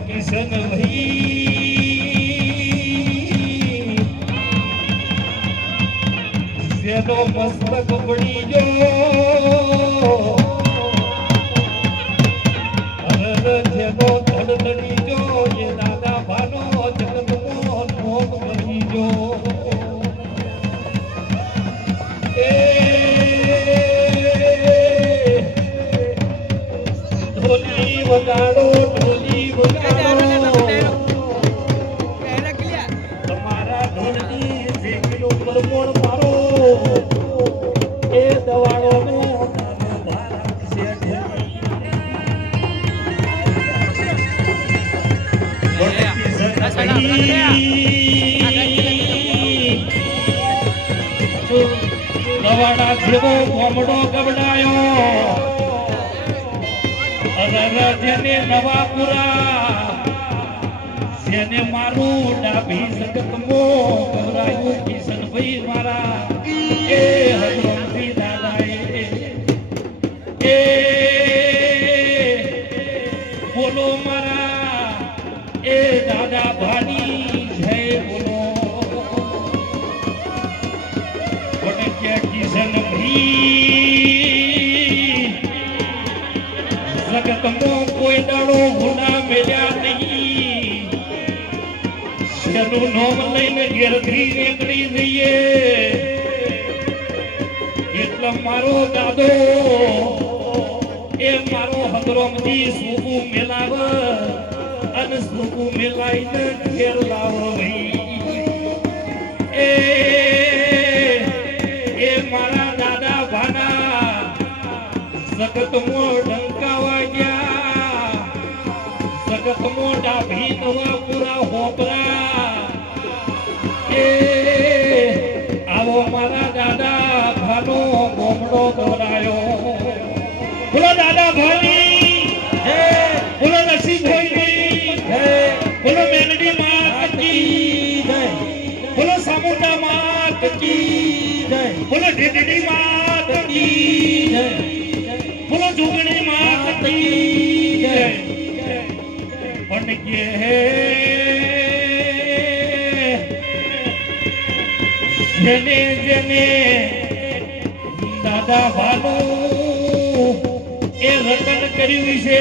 કિશન ભાઈ જેનો મસ્તક પડી ગયો જેનો ધડધડી જો એ દાદા ભાનો જગતનો નોમ કરી જો ઢોલી વગાડો તમારા ઢોલની જેટલો પરમોણ મારો એ દવાડો દવાડા જેવો કોમડો ગબડાયો જેને નવાપુરા જેને મારું ડાભી સગતમો ગબરાયું કિશનભાઈ મારા એ હજરમથી દાદાએ એ બોલો મારા એ દાદા ભાની જય બોલો કિશનભાઈ જગતમાં કોઈ દાડો ગુના મેલ્યા નહીં જેનું નામ લઈને ઘેરથી નીકળી જઈએ એટલે મારો દાદો એ મારો હદરોમથી સૂકું મેલાવ અને સૂકું મેલાઈને ઘેર લાવો ભાઈ એ મારા દાદા ભાના સગતમો ડંકાવા ગયા સગતમો ડાભી નવાપુરા હોપરા એ આવો મારા દાદા ભાનો ગોમડો દોરાયો બોલો દાદા ભાની હે બોલો નસીબભાઈ હે બોલો મેલડી માત કી જય બોલો સામુંડા માત કી જય બોલો ઢેઢડી માત કી જય બોલો જોગણી માત કી જય પણ કે જેને જેને દાદા ભાનું એ રતન કર્યું છે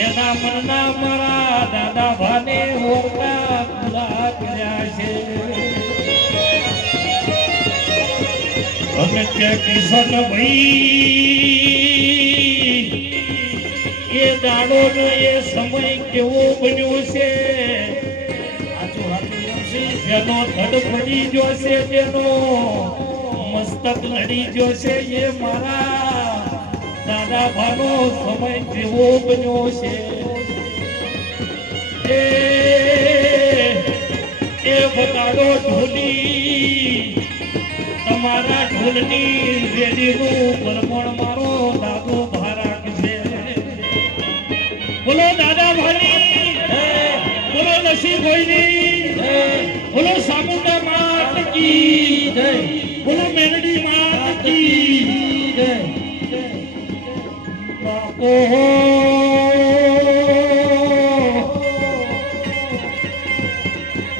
એના મનના મારા દાદા ભાને હોતા પૂરા કર્યા છે અને કે કિશન ભાઈ એ દાડો નો એ સમય કેવો બન્યો છે જેનો ધડ પડી જોશે તેનો મસ્તક લડી જોશે એ મારા દાદા ભાનો સમય જેવો બન્યો છે એ બતાડો ઢોલી તમારા ઢોલની રેડીનું પરમણ મારો દાદો ભારાક છે બોલો દાદા ભાની બોલો નસીબભાઈની બોલો સામુંડા માત કી જય બોલો મેલડી માત કી જય બાપો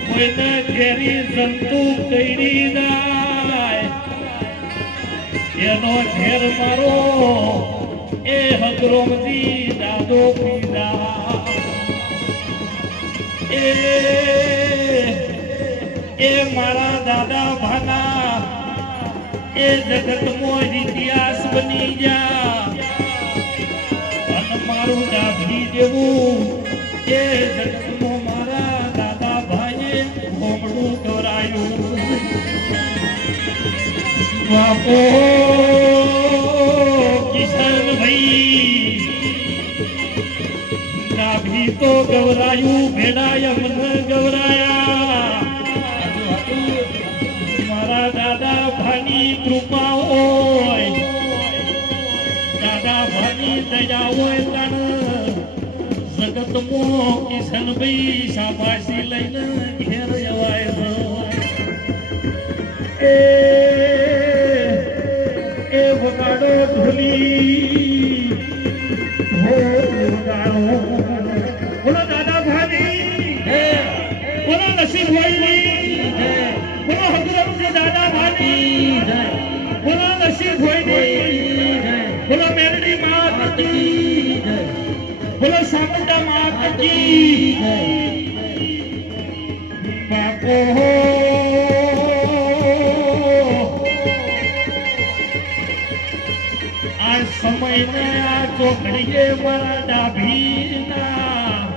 કોઈને ઘેરી જંતુ કઈડી જાય એનો ઘેર મારો એ હગરોમથી દાદો પીડા એ મારા દાદા ભાના એ જગતમાં ઇતિહાસ બની જા અને મારું ડાભી જેવું એ જગતમાં મારા દાદા ભાઈએ ગોમડું દોરાયું બાપો કિશન ભાઈ ડાભી તો ગવરાયું ભેડાય મને ગવરાયા મારા દાદા ભાની કૃપા હોય દાદા ભાની દયા હોય તણ જગતમાં કિશનભાઈ શાબાશી લઈને ઘેર જવાય એ વગાડો ઢોલી બોલો સાબરડા માત કી બાપો આ સમયને આ ચોકડીએ મારા ડાભીના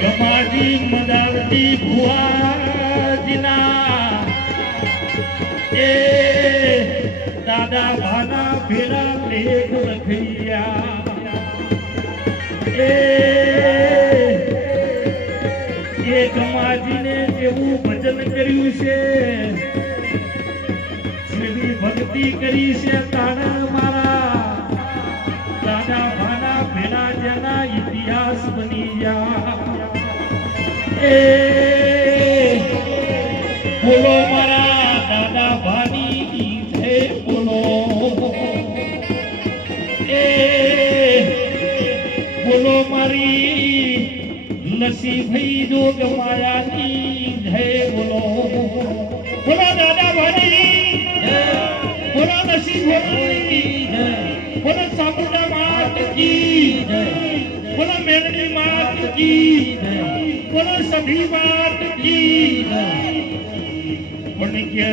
ગમાજી મદાવતી ભુવાજીના એ દાદા ભાના ભેરા લેખ લખિયા એ ગમાજીને જેવું ભજન કર્યું છે જેવી ભક્તિ કરી છે તારા મારા દાદા ભાના ભેરા જેના ઇતિહાસ બની ગયા બોલો મારા દાદા ભાની જય બોલો બોલો મારી લસી ભાઈ જોગ માયાની જય બોલો બોલો દાદા ભાની બોલો લસી ભાઈ બોલો સાબુડા માત કી બોલો મેલડી માત કી બોલો સભી માત કી બોલે કે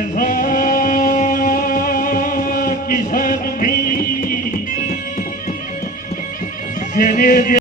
કિશન ભી જેને